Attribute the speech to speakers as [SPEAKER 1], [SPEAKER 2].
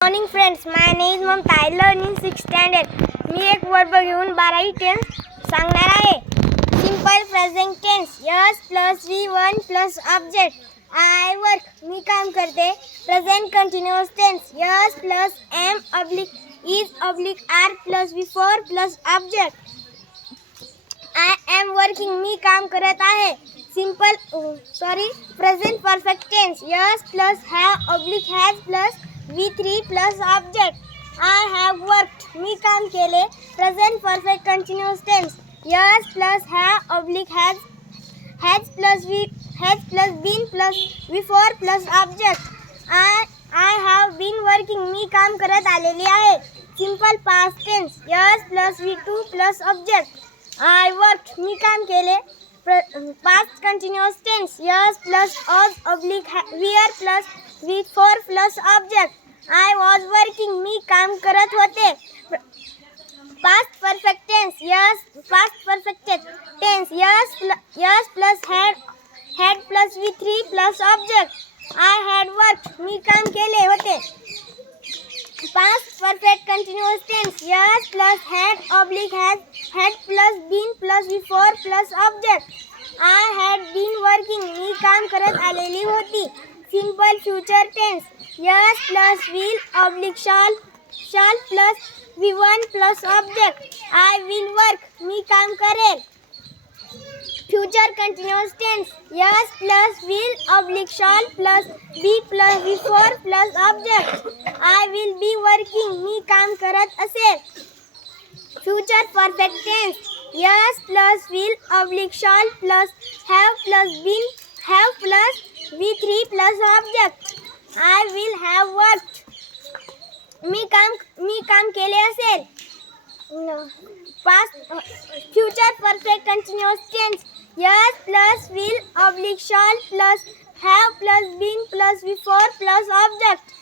[SPEAKER 1] Morning friends my name is Mamta I learn in six standard मी एक verb घेऊन बारावी tense सांगणार आहे simple present tense S plus V one plus object I work मी काम करते. Present continuous tense S plus am oblique is oblique are plus V four plus object I am working मी काम करत आहे simple sorry present perfect tense S plus have oblique has plus V three plus object I have work मी काम केले. Present perfect continuous tense S plus have oblique has has plus V has plus been plus V four plus object I I have been working मी काम करत आलेली आहे. Simple past tense S plus V two plus object I work मी काम केले. Past continuous tense S plus was oblique were plus V four plus object I was working मी काम करत होते. Past perfect tense S past perfect tense S S plus had had plus V three plus object I had work मी काम केले होते. Past perfect continuous tense S plus had oblique has had plus been plus V four plus object I had been working मी काम करत आलेली होती. Simple future tense S plus will oblique shall shall plus V one plus object I will work मी काम करेल. Future continuous tense S plus will oblique shall plus be plus V four plus object I will be working मी काम करत असेल. Future perfect tense S plus will oblique shall plus have plus been have plus V three plus object I will have work मी काम मी काम केले असेल? Past future perfect continuous tense S plus will oblique shall plus have plus been plus V four plus object